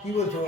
কি বলছো?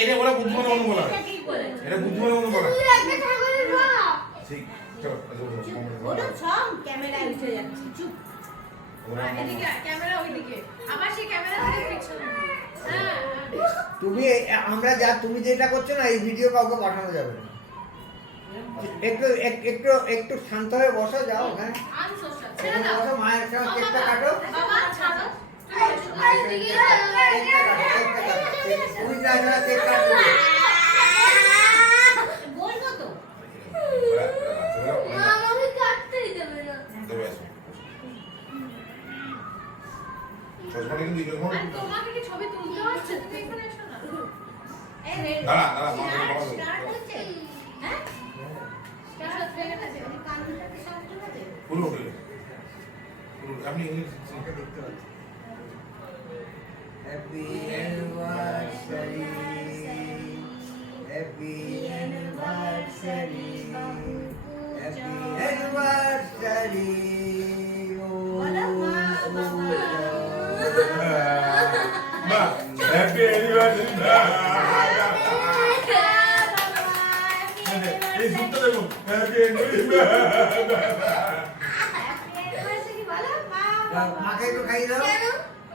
এটা বলা বুদ্ধিমান মনে বলা এটা বুদ্ধিমান মনে বলা ঠিক চলো ওটা সব ক্যামেরায় উঠে যাচ্ছে চুপ এদিকে ক্যামেরা ওইদিকে আবার সেই ক্যামেরা থেকে পিছনে হ্যাঁ তুমি আমরা যা তুমি যেটা করছো না এই ভিডিও কাউকে পাঠানো যাবে না একটু একটু একটু শান্ত হয়ে বসো যাও হ্যাঁ আনসোশাল ছেড়ে দাও বসো মায়ের সঙ্গে কেকটা কাটো বাবা ছাড়ো তুমি যা যা কেক কাটো বলবো তো আমাকে কাটতেই দেবে না আর তোমাকে কি ছবি তুলতে হচ্ছে তুমি এখানে এসো না এই রে স্টার্ট হচ্ছে হ্যাঁ স্টার্ট হয়ে গেছে কানটাকে সামনে চলে যাবে পুরো হয়ে আপনি ইংলিশ দেখতে পাচ্ছি happy anniversary happy anniversary happy anniversary happy anniversary এই সুন্দর দেখুন হ্যাপি মাকে একটু খাইয়ে দাও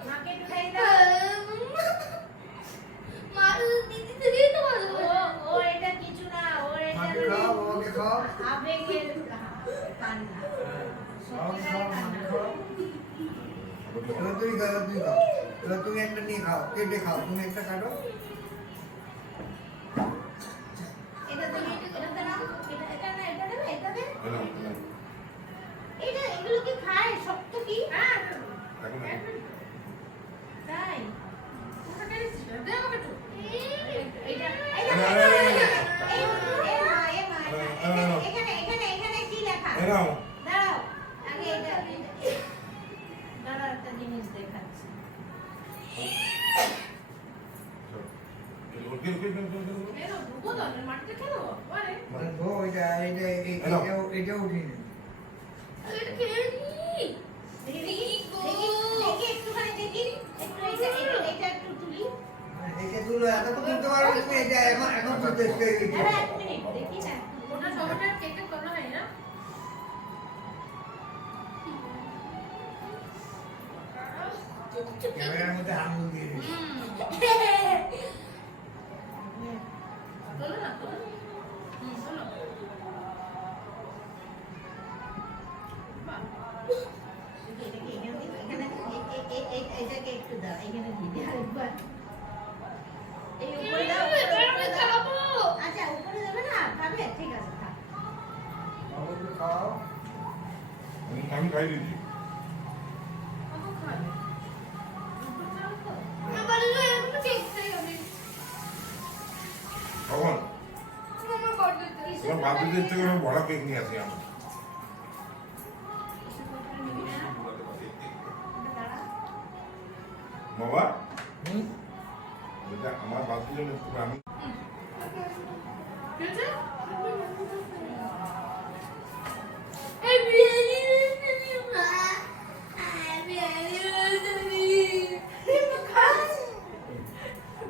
মাকে একটু খাইয়ে দাও ও এটা কিছু না ও এটা মাকে খাও বাবাকে খাও আবেগের কান্না বাবাকে খাও মাকে খাও এবার তুমি খাও তুমি খাও এবার তুমি একটা নিয়ে খাও কেটে খাও তুমি একটা কাটো এটা তুমি এটা নাও এটা না এটা দেবে এটা দে এটা এগুলো কি খায় শক্ত কি হ্যাঁ তাই ওটা কেটেছিস দে আমাকে একটু এইটা এখানে কি লেখা দাঁড়াও আগে এটা দাঁড়াও একটা জিনিস দেখাচ্ছি কেন ঢুকো তো মাটিতে কেন আরে ও এটা এটা এটাও উঠিনি এটা খেয়ে নি দেখি একটুখানি দেখি একটু এটা একটু তুলি এটা তুলো এত তো তুলতে পারো তুমি এটা এখন তো চেষ্টা হয়ে গেছে আরে এক মিনিট দেখি না ওটা সবটা কেটে করা হয় না ক্যামেরার মধ্যে আঙুল দিয়ে দিচ্ছি বলো না বলো বলো এটাকে একটু দাও এখানে দিয়ে আরেকবার এই উপরে দাও আচ্ছা উপরে দেবে না খাবে ঠিক আছে থাক বাবুকে খাও আমি খাই দিচ্ছি কত খাবে দুটো খাও তো আমার এরকম কেক খাই আমি তখন মামা করতে তোমার বাবুদের থেকে আমি বড় কেক নিয়ে আসি আমি বাবা এটা আমার বাবুর জন্য আমি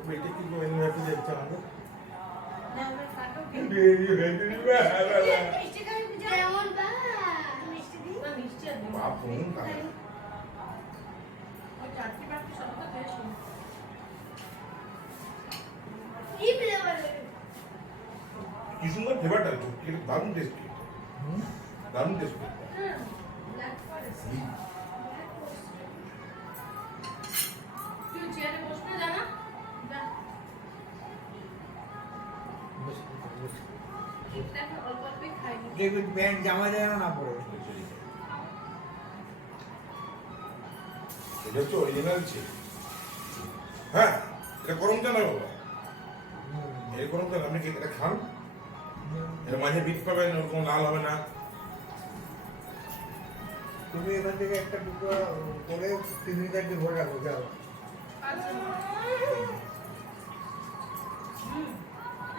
বেটে কি গোয়েন রাখতে যাচ্ছে আমাদের না ওটা কাটো মিষ্টি খাবি পূজা যেমন মিষ্টি দিই না মিষ্টি আর দিই বাপ ফোন কাটে ওই চারটি পাঁচটি সব তো বেশ কি সুন্দর ফ্লেভারটা দারুণ টেস্টি দারুণ টেস্টি ব্ল্যাক ফরেস্ট তুই চেয়ারে বসতে জানা যা দেখো অল্প অল্পই খাই দেখবি প্যান্ট জামা যেন না পড়ে এটা হচ্ছে অরিজিনাল ছিল হ্যাঁ এটা গরম জানা বাবা এই গরম জানা আপনি কি এটা খান এর মাঝে বিট পাবেন, ওরকম লাল হবে না। তুমি এখান থেকে একটা টুকরো করে টিফিন ব্যাগে ভরে রাখো, যাও।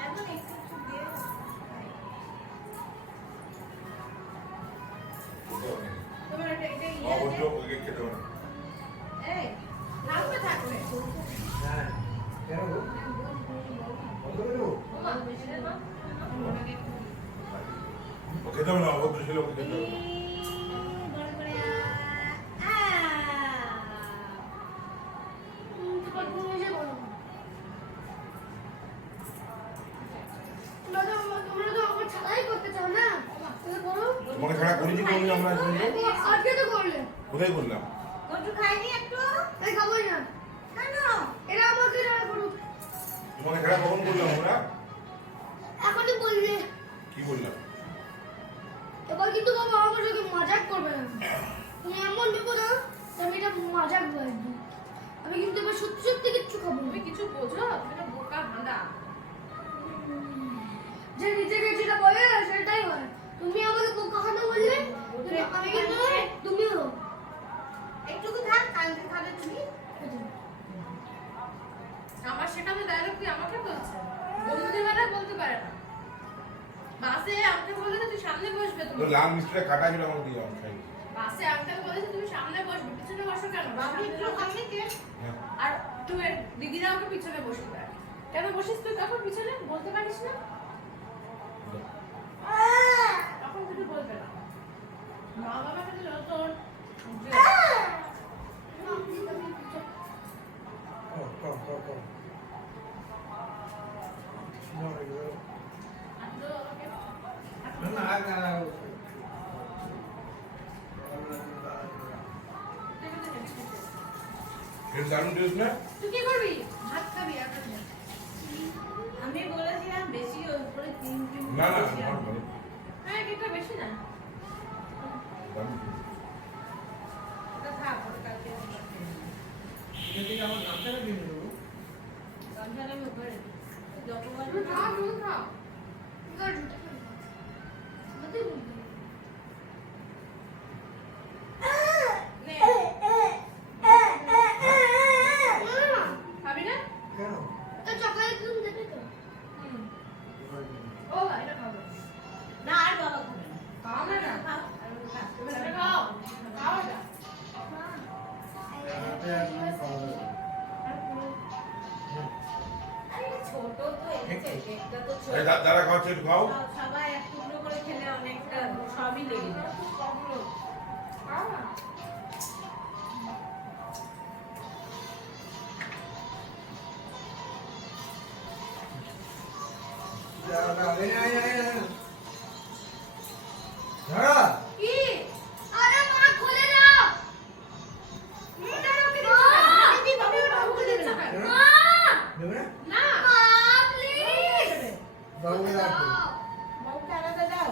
এখন একটু একটু দিয়ে তোমার এটা ইয়ে অবশ্য আছে? ওকে খেতে হবে। এই, থাকবে থাকবে। হ্যাঁ, কেন গো? বন্ধ করে দেবো? ওমা, বেশি দেব না? ওনাকে একটু ও খেতে হবে না, অভদ্র ছিল, ওকে খেতে হবে। বড় করে তোমার ঘুম এসে বলো। তোমরা তো আমার ছাড়াই করতে চাও না? তুমি করো। তোমাকে ছাড়া করেছি কোনদিন আমরা আজ পর্যন্ত? আজকে তো করলে। কোথায় করলাম? একটু খাইনি একটু? আমি খাবোই না। কেন? এরা আমাকে ছাড়া করুক। তোমাকে ছাড়া কখন করলাম আমরা? এখনই বললে। কি বললাম? এবার কিন্তু বাবা আমার সঙ্গে মজাক করবে না। তুমি এমন ভেবো না যে আমি এটা মজাক বলবো। আমি কিন্তু এবার সত্যি সত্যি কিচ্ছু খাবো না। তুমি কিছু বোঝো? এটা বোকা ভাঁড়া। যে নিজেকে যেটা বলে না সেটাই হয়। তুমি আমাকে বোকা খানা বললে আমি কিন্তু তুমিও একটুকু থাক, কালকে খাবে তুমি। আমার শেখানো ডায়লগ তুই আমাকে বলছে? বন্ধুদের বেলায় বলতে পারে না। বাসে আমাকে বলেছে তুই সামনে বসবে তো তুমি। লাল মিষ্টিটা কাটা ছিল আমাকে দিয়ে আমি খাই। বাসে আঙ্কেল বলেছে তুমি সামনে বসবে, পিছনে বসো কেন? বাবু একটু সামনে কে? হ্যাঁ। আর তুই দিদিরা ওকে পিছনে বসে দেয়। কেন বসিস তুই তখন পিছনে? বলতে পারিস না? তখন কিছু বলবে না। মা বাবা কাছে তোর কম, কম, কম। না, এগুলো- না, না, না, না। এটা দারুণ টেস্ট না? তুই কি করবি? ভাত খাবি আর খাবি না। আমি বলেছিলাম বেশি উপরে 3 না না আমার ভালো। হ্যাঁ এটা বেশি না। দারুণ taste। এটা খা ওটা কালকে এটা থেকে আমার গামছাটা কিনে দেবো। গামছাটা আমি উপরে যতবার তুমি খাও, তুমি খাও। গুড। আমাদের বলতে নে খাবি না? কেন? তো চকলেট তুমি দেবে তো? হুম। ও এটা খাবো না, আর বাবা খাবে না। খাবে না? খাও আর খা। এটা খাও। খাও এটা। হাতে আর মানে খাওয়া যাবে না। আরে ছোট তো এনেছে, কেকটা তো ছোট। এই দাদা খাওয়াচ্ছে, একটু খাও। সবাই এক টুকরো করে খেলে অনেকটা সবই লেগে যায়। খাও না। দাঁড়া, দাঁড়া, এই নে, এই নে, এই নে, এই নে। দাঁড়া। কি? আরে মা খুলে দাও। ওটা ওকে দিচ্ছ কেন? দিদি বাবু বাবুকে দিচ্ছ কেন? মা! দেবে না? না। মা প্লিজ। বাবুকে দাও তো। বাবুকে আলাদা দাও।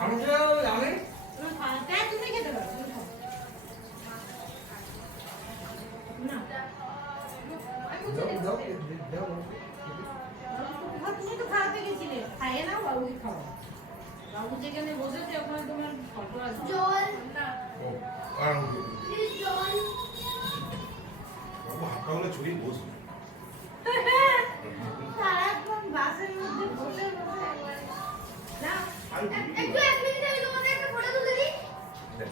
আমি তো জানি। তুমি খাও। তাই তুমি খেতে পারো। তুমি খাও। না। আমি দাও, বুঝে দাও, দিচ্ছি। দাও। তুমি তো খাওয়াতে গেছিলে। খাইয়ে নাও, বাবুকে খাওয়াও। বাবু যেখানে বসেছে ওখানে তোমার ফটো আছে। জল। না। ও, আর প্লিজ জল। বাবু হাত পাগুলো ছড়িয়ে বসবে। সারাক্ষণ বাসের মধ্যে বসে বসে একবারে। না। আর একটু 1 মিনিট আমি তোমাদের একটা ফটো তুলে দিই। দেখ,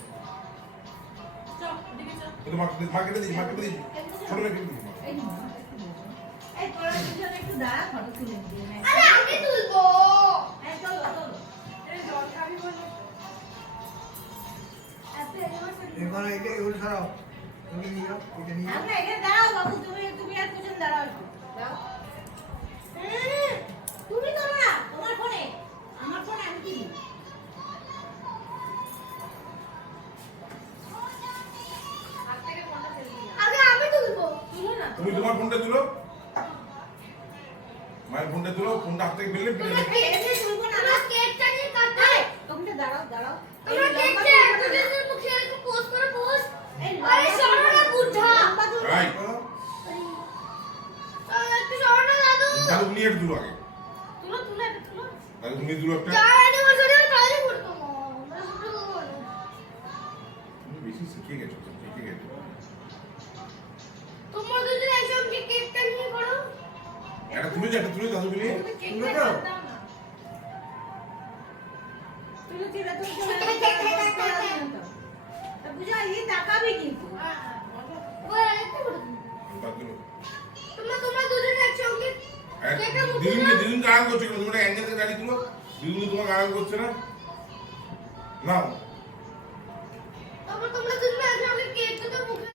চল, এদিকে চল। কিন্তু মার্কেটে দিই, ছোট মেয়ে কিন্তু দিই। এই নে, এই তোরা দুজনে একটু দাঁড়া, ফটো তুলে দিয়ে নে। আরে আমি তুলবো। এই চলো, চলো। এই জল খাবি বলে। Happy anniversary. এখানে এটা এগুলো ছাড়াও। তুমি নিয়ে যাও, এটা নিয়ে যাও। আমরা এখানে দাঁড়াও বাবু, তুমি আর পিছনে দাঁড়াও একটু। দাও। তুমি করো না, তোমার ফোনে। আমার ফোনে আমি কি দিই? হাত থেকে ফোনটা ফেলে দিই। আগে আমি তুলবো। তুলো না। তুমি তোমার ফোনটা তুলো, মায়ের ফোনটা তুলো, ফোনটা হাত থেকে ফেললে তোমরা কেকটা তুলবো না। তোমরা কেকটা নিয়ে কাটবে। তোমরা দাঁড়াও, দাঁড়াও। তোমরা কেকটা একজনের মুখে এরকম পোজ করে পোজ। আরে সরো না বুঝা। রাইট, একটু সরো না দাদু। দাদু নিয়ে একটু তুলো আগে। তুলো, তুলো, এটা তুলো। আর তুমি দুটো একটা যার অ্যানিভার্সারি হয় তাই করে দেবো আমরা ছোট করবো না। তুমি বেশি শিখে গেছো তো, শিখে গেছো। তোমরা দুজন একসঙ্গে কেকটা নিয়ে করো। একটা তুলে যা, একটা তুলে দাদু মিলিয়ে। তুমি কেকটা তুলে দাও। হাত দাও না। তুলে দিলে তো তুমি বুঝা এই তাকাবে কিন্তু ওই আরেকটা করে দেবো। দাদু তোমরা দুজন একসঙ্গে কেকটা মুখে দিদিনকে নাও। দিদিনকে আরাম করছে কেন? তোমরা অ্যাঙ্গেল থেকে দাঁড়িয়ে তুলো। দিদিন তোমাকে আরাম করছে না? নাও। তারপর তোমরা দুজন একসঙ্গে কেকটা তো মুখে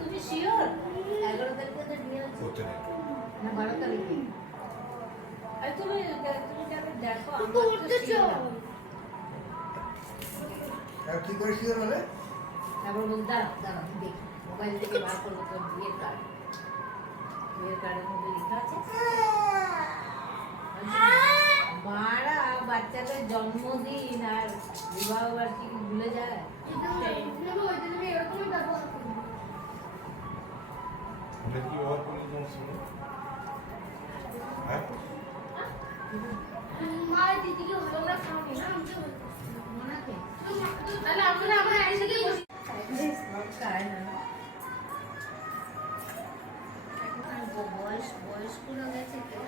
তুমি শিওর 11 তারিখে তো বিয়ে হচ্ছে করতে নেই। না 12 তারিখে আর তুমি যাবে দেখো তো আমার তো উঠতে sure চাও। না। আর কি করে শিওর হবে? তারপর বলতে দাঁড়াও দেখি মোবাইল থেকে বার করবো তোর বিয়ের কার্ডের মধ্যে লেখা আছে মারা বাচ্চাদের জন্মদিন আর বিবাহ বার্ষিকী ভুলে যায় এরকমই ব্যবহার করবো। এটা কি ব্যবহার করলে তোমার শুনে? হ্যাঁ? মায়ের দিদিকে ভালো করে খাওয়াবো না আমাকে বলতে। মনে আছে তাহলে আপনারা আমার একসাথে বসে বয়স্করা গেছে তো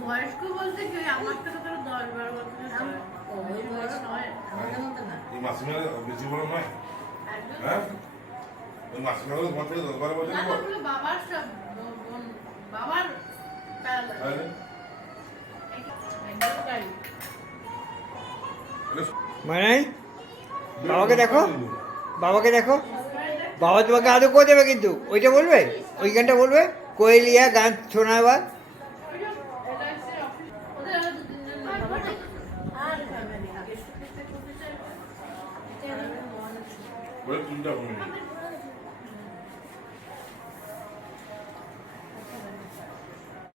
বয়স্ক বলতে কি ওই আমার থেকে তো 10-12 বছরের ওই বয়স নয় আমাদের মতো না এই মাসিমারা বেশি বড় নয়? একদম হ্যাঁ? ওই মাসিমারা তো তোমার থেকে 10-12 বছর না, বড়। ওগুলো বাবার সব বাবার parallel। তাহলে? একদম তাই। এটা- মানে বাবাকে দেখো, বাবাকে দেখো, বাবা তোমাকে আদর করে দেবে কিন্তু ওইটা বলবে, ওই গানটা বলবে, কোয়েলিয়া গান শোনা এবার। ওই যে LIC অফিস, ওদের আরো 2-3 জন বাবা থাকে। আর family, আগে করতে চাইবে। বলে তিনটা বলে নিই।